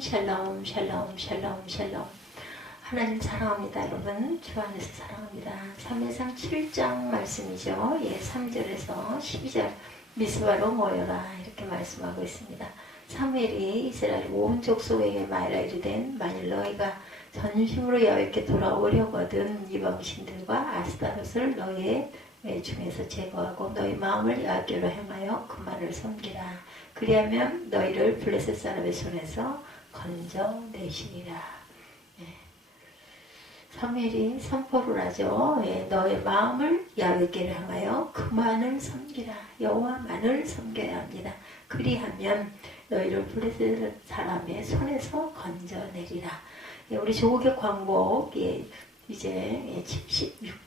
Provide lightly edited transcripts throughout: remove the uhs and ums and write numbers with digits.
샬롬 샬롬 샬롬 샬롬. 하나님 사랑합니다. 여러분 주 안에서 사랑합니다. 사무엘상 7장 말씀이죠. 3절에서 12절 미스바로 모여라 이렇게 말씀하고 있습니다. 사무엘이 이스라엘 온 족속에게 말하여 이르되 만일 너희가 전심으로 여호와께 돌아오려거든 이방신들과 아스타롯을 너희의 중에서 제거하고 너희 마음을 여호와께로 행하여 그만을 섬기라. 그리하면 너희를 블레셋 사람의 손에서 건져내시리라. 사무엘이 선포를 하죠. 너의 마음을 여호와께로 향하여 그만을 섬기라. 여호와만을 섬겨야 합니다. 그리하면 너희를 블레셋 사람의 손에서 건져내리라. 우리 조국의 광복 이제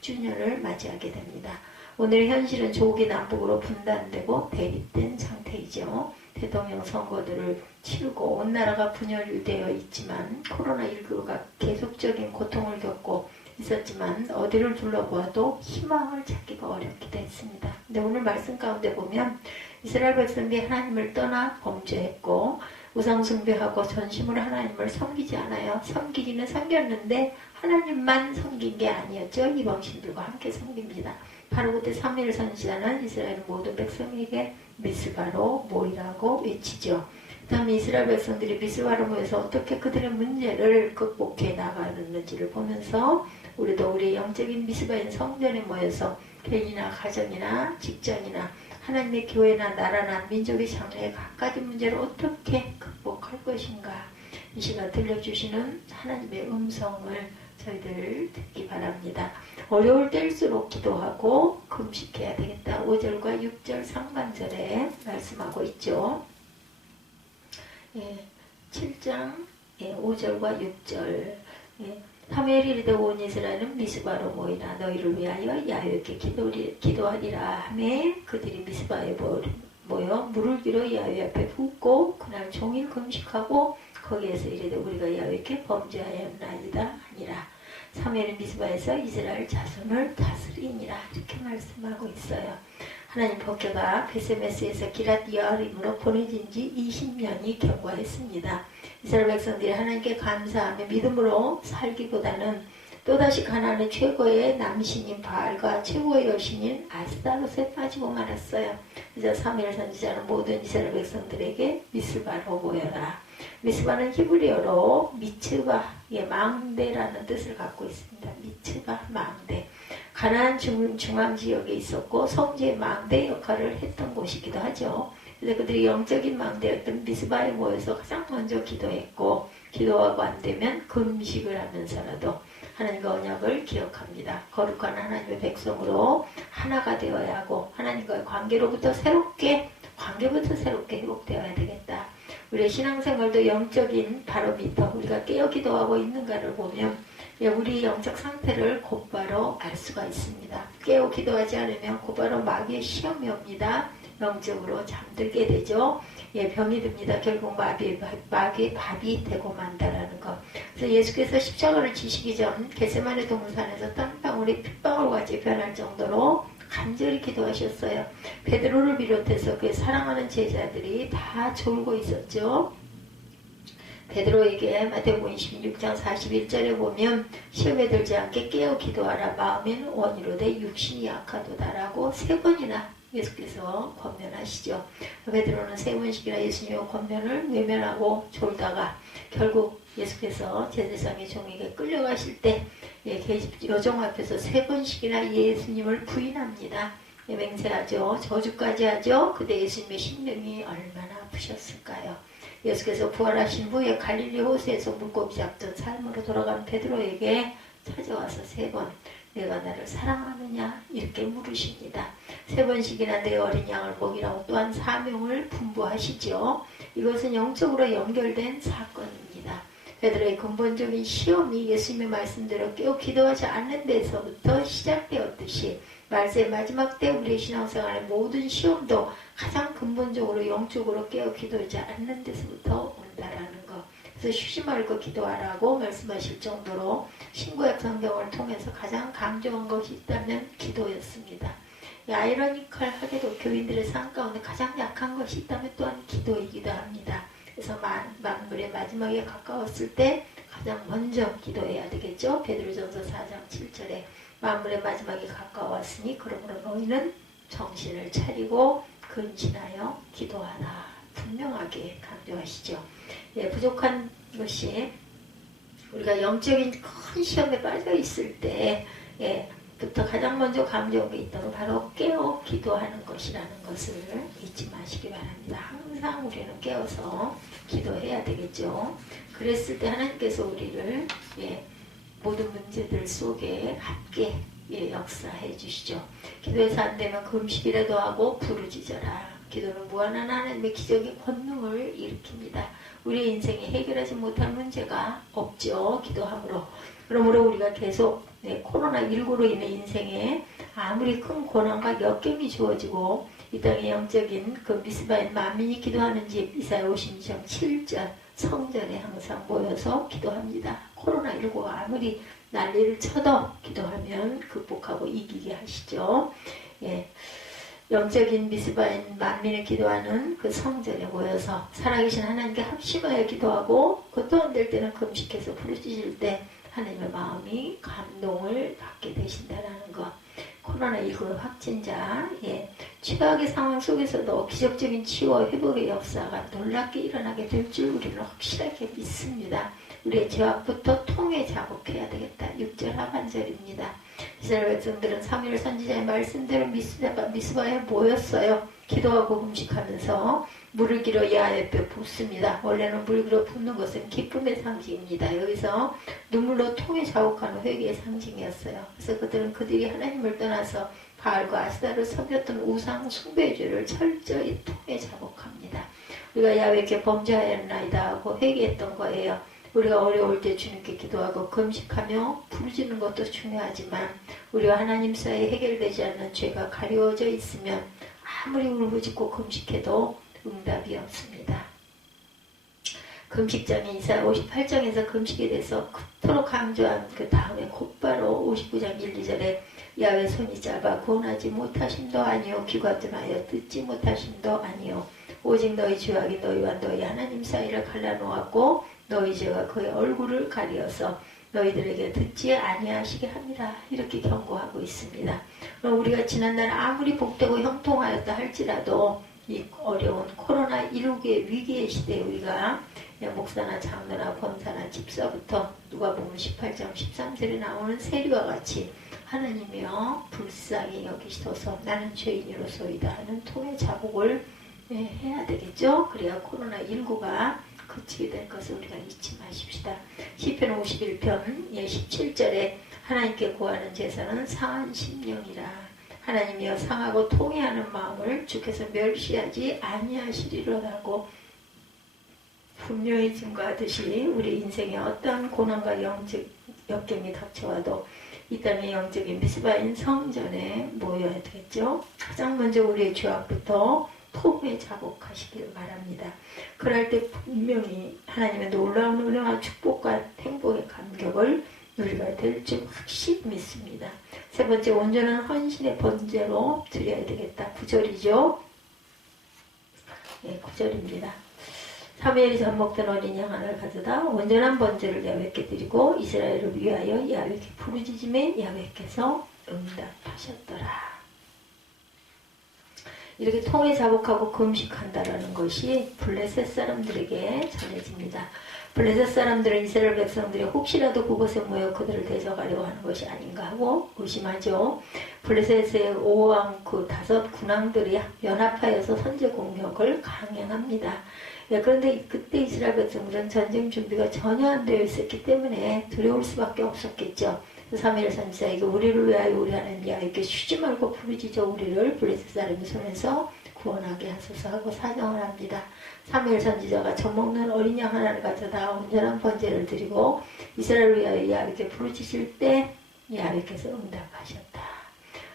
76주년을 맞이하게 됩니다. 오늘의 현실은 조국이 남북으로 분단되고 대립된 상태이죠. 대통령 선거들을 치르고 온 나라가 분열되어 있지만 코로나19가 계속적인 고통을 겪고 있었지만 어디를 둘러보아도 희망을 찾기가 어렵기도 했습니다. 근데 오늘 말씀 가운데 보면 이스라엘 백성들이 하나님을 떠나 범죄했고 우상숭배하고 전심으로 하나님을 섬기지 않아요. 섬기기는 섬겼는데 하나님만 섬긴 게 아니었죠. 이방신들과 함께 섬깁니다. 바로 그때 사무엘 선지자는 이스라엘 모든 백성에게 미스바로 모이라고 외치죠. 그 다음에 이스라엘 백성들이 미스바로 모여서 어떻게 그들의 문제를 극복해 나가는지를 보면서 우리도 우리의 영적인 미스바인 성전에 모여서 개인이나 가정이나 직장이나 하나님의 교회나 나라나 민족의 장래의 각가지 문제를 어떻게 극복할 것인가 이 시간 들려주시는 하나님의 음성을 저희들 듣기 바랍니다. 어려울 때일수록 기도하고 금식해야 되겠다. 5절과 6절 상반절에 말씀하고 있죠. 7장 5절과 6절 사무엘이 이르되 온 이스라엘은 미스바로 모이라. 너희를 위하여 야훼께 기도하리라 하매 그들이 미스바에 모여 물을 길어 야훼 앞에 붓고 그날 종일 금식하고 거기에서 이르되 우리가 야훼께 범죄하였나이다 하니라. 사무엘은 미스바에서 이스라엘 자손을 다스리니라 이렇게 말씀하고 있어요. 하나님 법궤가 베세메스에서 기랏 여아림으로 보내진 지 20년이 경과했습니다. 이스라엘 백성들이 하나님께 감사하며 믿음으로 살기보다는 또다시 가나안의 최고의 남신인 바알과 최고의 여신인 아스타롯에 빠지고 말았어요. 그래서 사무엘 선지자는 모든 이스라엘 백성들에게 미스바로 모여라. 미스바는 히브리어로 미츠바의 망대라는 뜻을 갖고 있습니다. 미츠바 망대. 가나안 중앙 지역에 있었고 성지의 망대 역할을 했던 곳이기도 하죠. 그래서 그들이 영적인 망대였던 미스바에 모여서 가장 먼저 기도했고 기도하고 안 되면 금식을 하면서라도 하나님과 언약을 기억합니다. 거룩한 하나님의 백성으로 하나가 되어야 하고 하나님과의 관계부터 새롭게 회복되어야 되겠다. 우리의 신앙생활도 영적인 바로미터 우리가 깨어 기도하고 있는가를 보면 우리 영적 상태를 곧바로 알 수가 있습니다. 깨어 기도하지 않으면 곧바로 마귀의 시험이 옵니다. 영적으로 잠들게 되죠. 병이 듭니다. 결국 마귀의 밥이 되고 만다라는 것. 그래서 예수께서 십자가를 지시기 전 겟세마네 동산에서 땀방울이 핏방울같이 변할 정도로 간절히 기도하셨어요. 베드로를 비롯해서 그의 사랑하는 제자들이 다 졸고 있었죠. 베드로에게 마태복음 26장 41절에 보면 시험에 들지 않게 깨어 기도하라. 마음에는 원이로되 육신이 약하도다라고 3번이나 예수께서 권면하시죠. 베드로는 3번씩이나 예수님의 권면을 외면하고 졸다가 결국 예수께서 제사장의 종에게 끌려가실 때 여종 앞에서 3번씩이나 예수님을 부인합니다. 맹세하죠. 저주까지 하죠. 그때 예수님의 심령이 얼마나 아프셨을까요? 예수께서 부활하신 후에 갈릴리 호수에서 물고기 잡던 삶으로 돌아간 베드로에게 찾아와서 3번 내가 나를 사랑하느냐 이렇게 물으십니다. 3번씩이나 내 어린 양을 먹이라고 또한 사명을 분부하시죠. 이것은 영적으로 연결된 사건입니다. 베드로의 근본적인 시험이 예수님의 말씀대로 깨어 기도하지 않는 데서부터 시작되었듯이 말세의 마지막 때 우리의 신앙생활의 모든 시험도 가장 근본적으로 영적으로 깨어 기도하지 않는 데서부터 온다라는 것. 그래서 쉬지 말고 기도하라고 말씀하실 정도로 신구약 성경을 통해서 가장 강조한 것이 있다면 기도였습니다. 아이러니컬하게도 교인들의 삶 가운데 가장 약한 것이 있다면 또한 기도이기도 합니다. 그래서 만물의 마지막에 가까웠을 때 가장 먼저 기도해야 되겠죠. 베드로전서 4장 7절에 만물의 마지막에 가까웠으니 그러므로 너희는 정신을 차리고 근신하여 기도하라. 분명하게 강조하시죠. 예, 부족한 것이 우리가 영적인 큰 시험에 빠져 있을 때 부터 가장 먼저 강조한 게 있다고 바로 깨어 기도하는 것이라는 것을 잊지 마시기 바랍니다. 항상 우리는 깨어서 기도해야 되겠죠. 그랬을 때 하나님께서 우리를 모든 문제들 속에 함께 역사해 주시죠. 기도해서 안 되면 금식이라도 하고 부르짖어라. 기도는 무한한 하나님의 기적의 권능을 일으킵니다. 우리의 인생에 해결하지 못한 문제가 없죠. 기도함으로. 그러므로 우리가 계속 코로나19로 인해 인생에 아무리 큰 고난과 역경이 주어지고 이 땅의 영적인 그 미스바인 만민이 기도하는 집 이사야 56장 7절 성전에 항상 모여서 기도합니다. 코로나19가 아무리 난리를 쳐도 기도하면 극복하고 이기게 하시죠. 영적인 미스바인 만민을 기도하는 그 성전에 모여서 살아계신 하나님께 합심하여 기도하고 그것도 안 될 때는 금식해서 부르짖을 때 하나님의 마음이 감동을 받게 되신다는 것. 코로나19 확진자 최악의 상황 속에서도 기적적인 치유와 회복의 역사가 놀랍게 일어나게 될 줄 우리는 확실하게 믿습니다. 우리의 죄악부터 통해 자복해야 되겠다. 6절 하반절입니다. 이스라엘 백성들은 사무엘 선지자의 말씀대로 미스바에 모였어요. 기도하고 금식하면서 물을 길어 야훼 뼈 붓습니다. 원래는 물 길어 붓는 것은 기쁨의 상징입니다. 여기서 눈물로 통해 자복하는 회개의 상징이었어요. 그래서 그들이 하나님을 떠나서 바알과 아스타를 섬겼던 우상 숭배의 죄를 철저히 통해 자복합니다. 우리가 야훼께 범죄하였나이다 하고 회개했던 거예요. 우리가 어려울 때 주님께 기도하고 금식하며 부르짖는 것도 중요하지만 우리와 하나님 사이에 해결되지 않는 죄가 가려워져 있으면 아무리 울부짖고 금식해도 응답이 없습니다. 금식장인 이사야 58장에서 금식에 대해서 그토록 강조한 그 다음에 곧바로 59장 1, 2절에 야훼 손이 짧아 구원하지 못하심도 아니요 귀가 둔하여 듣지 못하심도 아니요 오직 너희 죄악이 너희와 너희 하나님 사이를 갈라놓았고 너희 죄가 그의 얼굴을 가리어서 너희들에게 듣지 아니하시게 합니다. 이렇게 경고하고 있습니다. 그럼 우리가 지난날 아무리 복되고 형통하였다 할지라도 이 어려운 코로나19의 위기의 시대에 우리가 목사나 장로나 권사나 집사부터 누가복음 18장 13절에 나오는 세리와 같이 하나님이여 불쌍히 여기셔서 나는 죄인으로소이다 하는 통의 자복을 해야 되겠죠. 그래야 코로나19가 그치게 될 것을 우리가 잊지 마십시다. 시편 51편 17절에 하나님께 구하는 제사는 상한 심령이라. 하나님이여 상하고 통회하는 마음을 주께서 멸시하지 아니하시리로라고 분명히 증거하듯이 우리 인생에 어떠한 고난과 영적 역경이 닥쳐와도 이 땅의 영적인 미스바인 성전에 모여야 되겠죠. 가장 먼저 우리의 죄악부터 통회 자복하시길 바랍니다. 그럴 때 분명히 하나님의 놀라운 은혜와 축복과 행복의 감격을 누리게 될 줄 확실히 믿습니다. 세 번째, 온전한 헌신의 번제로 드려야 되겠다. 9절이죠. 9절입니다. 사무엘이 젖먹던 어린 양 하나를 가져다 온전한 번제를 야훼께 드리고 이스라엘을 위하여 야훼께 부르짖음에 야훼께서 응답하셨더라. 이렇게 통해 자복하고 금식한다라는 것이 블레셋 사람들에게 전해집니다. 블레셋 사람들은 이스라엘 백성들이 혹시라도 그곳에 모여 그들을 대적하려고 하는 것이 아닌가 하고 의심하죠. 블레셋의 5왕 그 5 군왕들이 연합하여서 선제 공격을 강행합니다. 그런데 그때 이스라엘 백성들은 전쟁 준비가 전혀 안 되어 있었기 때문에 두려울 수밖에 없었겠죠. 사무엘 선지자에게 우리를 위하여 우리 하나님 야훼께 쉬지 말고 부르짖어 우리를 블레셋 사람의 손에서 구원하게 하소서 하고 사정을 합니다. 사무엘 선지자가 젖먹는 어린 양 하나를 가져다 온전한 번제를 드리고 이스라엘을 위하여 야훼께 부르짖을 때 야훼께서 응답하셨다.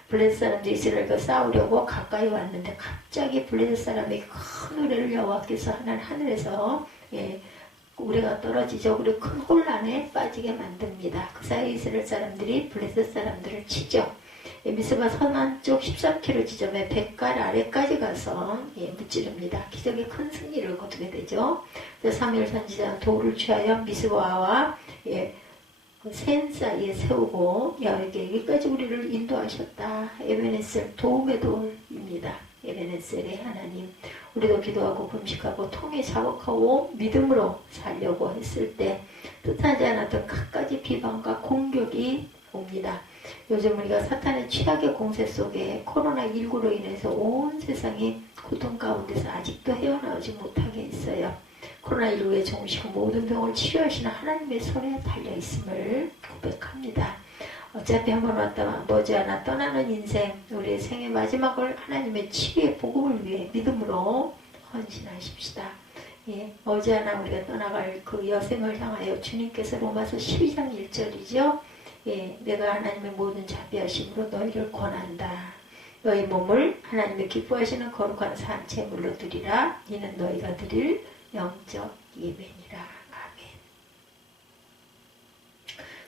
블레셋 사람들이 이스라엘과 싸우려고 가까이 왔는데 갑자기 블레셋 사람이 큰 노래를 여호와께서 하늘에서 우리가 떨어지죠. 그리고 큰 혼란에 빠지게 만듭니다. 그 사이 이스라엘 사람들이 블레셋 사람들을 치죠. 미스바 서남쪽 13km 지점에 백갈 아래까지 가서 무찌릅니다. 기적의 큰 승리를 거두게 되죠. 3일 선지자는 도를 취하여 미스바와 센 사이에 세우고 야훼게 여기까지 우리를 인도하셨다. 에베네셀 도움의 돌입니다. 에베네셀의 하나님, 우리도 기도하고 금식하고 통해 자복하고 믿음으로 살려고 했을 때 뜻하지 않았던 갖가지 비방과 공격이 옵니다. 요즘 우리가 사탄의 취약의 공세 속에 코로나19로 인해서 온 세상이 고통 가운데서 아직도 헤어나오지 못하게 있어요. 코로나19에 종시고 모든 병을 치료하시는 하나님의 손에 달려있음을 고백합니다. 어차피 한번 왔다 머지않아 떠나는 인생, 우리의 생의 마지막을 하나님의 치유의 복음을 위해 믿음으로 헌신하십시다. 머지않아 우리가 떠나갈 그 여생을 향하여 주님께서 로마서 12장 1절이죠. 내가 하나님의 모든 자비하심으로 너희를 권한다. 너희 몸을 하나님의 기뻐하시는 거룩한 산 제물로 드리라. 이는 너희가 드릴 영적 예배니라. 아멘.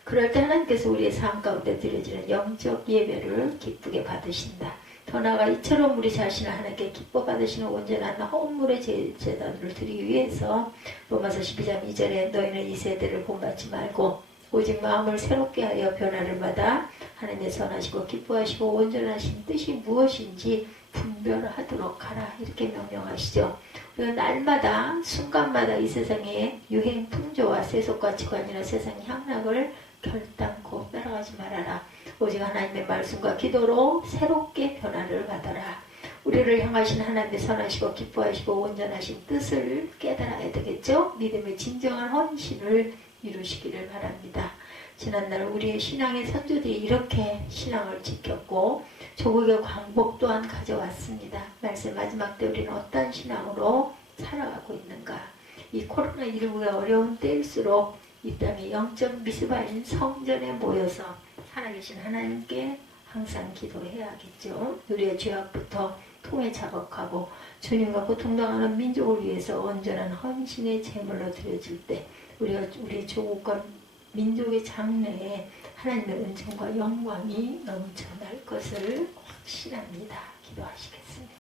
그럴 때 하나님께서 우리의 삶 가운데 드려지는 영적 예배를 기쁘게 받으신다. 더 나아가 이처럼 우리 자신을 하나님께 기뻐 받으시는 온전한 헌물의 제단을 드리기 위해서 로마서 12장 2절에 너희는 이 세대를 본받지 말고 오직 마음을 새롭게 하여 변화를 받아 하나님의 선하시고 기뻐하시고 온전하신 뜻이 무엇인지 분별하도록 하라. 이렇게 명령하시죠. 우리가 날마다 순간마다 이 세상의 유행 풍조와 세속가치관이나 세상 향락을 결단코 따라가지 말아라. 오직 하나님의 말씀과 기도로 새롭게 변화를 받아라. 우리를 향하신 하나님의 선하시고 기뻐하시고 온전하신 뜻을 깨달아야 되겠죠. 믿음의 진정한 헌신을 이루시기를 바랍니다. 지난날 우리의 신앙의 선조들이 이렇게 신앙을 지켰고 조국의 광복 또한 가져왔습니다. 말씀 마지막 때 우리는 어떤 신앙으로 살아가고 있는가. 이 코로나19가 어려운 때일수록 이 땅의 영적 미스바인 성전에 모여서 살아계신 하나님께 항상 기도해야겠죠. 우리의 죄악부터 통해 자복하고 주님과 고통당하는 민족을 위해서 온전한 헌신의 제물로 드려질 때 우리가 우리 조국과 민족의 장래에 하나님의 은총과 영광이 넘쳐날 것을 확신합니다. 기도하시겠습니다.